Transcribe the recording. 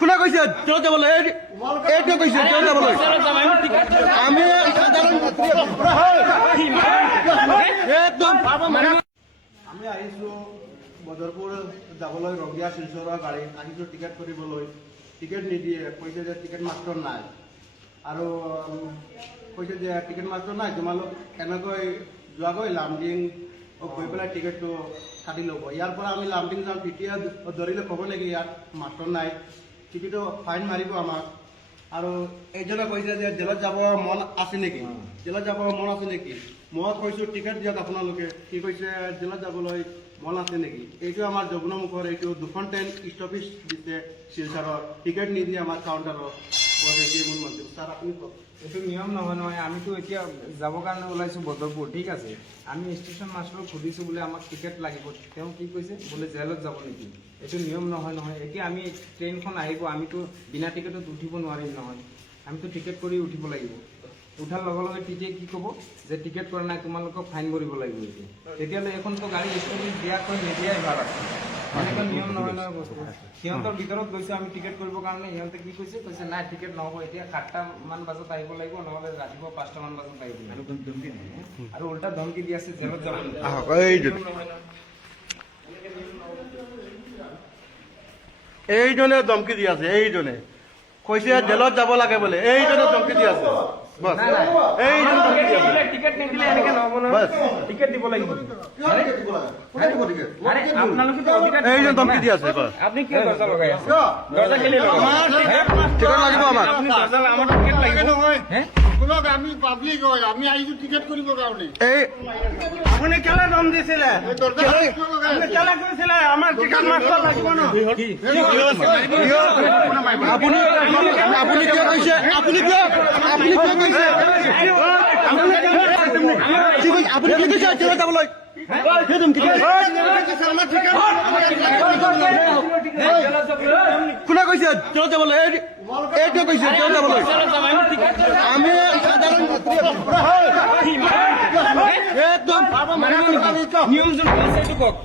কোনে কৈছে তেওঁ যাবলৈ এইটো কৈছে তেওঁ যাবলৈ আমি আমি আহিছো বদৰপুৰ যাবলৈ ৰঙিয়া শিলচৰৰ গাড়ীত আহিছো টিকেট কৰিবলৈ টিকেট নিদিয়ে কৈছে যে টিকেট মাষ্টৰ নাই আৰু কৈছে যে টিকেট মাষ্টৰ নাই তোমালোক এনেকৈ যোৱাগৈ লামডিং গৈ পেলাই টিকেটটো কাটি ল'ব ইয়াৰ পৰা আমি লামডিং যাম তেতিয়া ধৰিলে ক'ব লাগে ইয়াত মাষ্টৰ নাই টিকেটো ফাইন মাৰিব আমাক আৰু এইজনে কৈছে যে জেলত যাব মন আছে নেকি জেলত যাব মন আছে নেকি মই কৈছোঁ টিকেট দিয়ক আপোনালোকে কি কৈছে জেলত যাবলৈ মন আছে নেকি এইটো আমাৰ যমুনামুখৰ এইটো দুখন ট্ৰেইন ষ্টপেজ দিছে শিলচৰৰ টিকেট নিদিয়ে আমাৰ কাউণ্টাৰত মোৰ মন্ত্ৰী ছাৰ আপুনি কওক এইটো নিয়ম নহয় নহয় আমিতো এতিয়া যাবৰ কাৰণে ওলাইছোঁ বদৰপুৰ ঠিক আছে আমি ষ্টেচন মাষ্টৰক সুধিছোঁ বোলে আমাক টিকেট লাগিব তেওঁ কি কৈছে বোলে জেলত যাব নেকি এইটো নিয়ম নহয় নহয় এতিয়া আমি ট্ৰেইনখন আহিব আমিতো বিনা টিকেটত উঠিব নোৱাৰিম নহয় আমিতো টিকেট কৰি উঠিব লাগিব উঠাৰ লগে লগে তেতিয়া কি ক'ব যে টিকেট কৰা নাই তোমালোকক ফাইন ভৰিব লাগিব এতিয়া তেতিয়াহ'লে এইখনতো গাড়ী ষ্টপেজ দিয়াকৈ নিদিয়াই ভাল আছে এনেকুৱা নিয়ম নহয় নহয় বস্তু সিহঁতৰ ভিতৰত গৈছোঁ আমি টিকেট কৰিবৰ কাৰণে সিহঁতে কি কৈছে কৈছে নাই টিকেট নহ'ব এতিয়া 7টামান বজাত আহিব লাগিব নহ'লে ৰাতিপুৱা 5টামান বজাত আহিব আৰু উল্টা ধমকি দি আছে জেলত যাব এইজনে ধমকি দি আছে এইজনে কৈছে জেলত যাব লাগে বোলে এইজনে ধমকি দি আছে বস এইজনে ধমকি দি আছে টিকেট নিদিলে এনেকে নহ'ব নহয় বস টিকেট দিব লাগিব এইজন ধমকি দি আছে বস আপনি কি দরজা লগাই আছে দরজা কেলে টিকেট লাগিব আমাক আপনি দরজা আমার টিকেট লাগিব নহয় হ্যাঁ শুনক আমি পাব্লিক হয় আমি আহিছো টিকেট কৰিবৰ কাৰণে এই আপুনি কেলে দম দিছিলে আপুনি কেলে কৰিছিলে আমাৰ টিকেট মাষ্টৰ লাগিব ন আপুনি আপুনি কিয় কৈছে আপুনি কিয় কৈছে আপুনি কি কৈছে জেলত যাবলৈ কোনে কৈছে জেলত যাবলৈ এইটো কৈছে জেলত যাবলৈ আমি নিয়ম যোন আছে এইটো কওক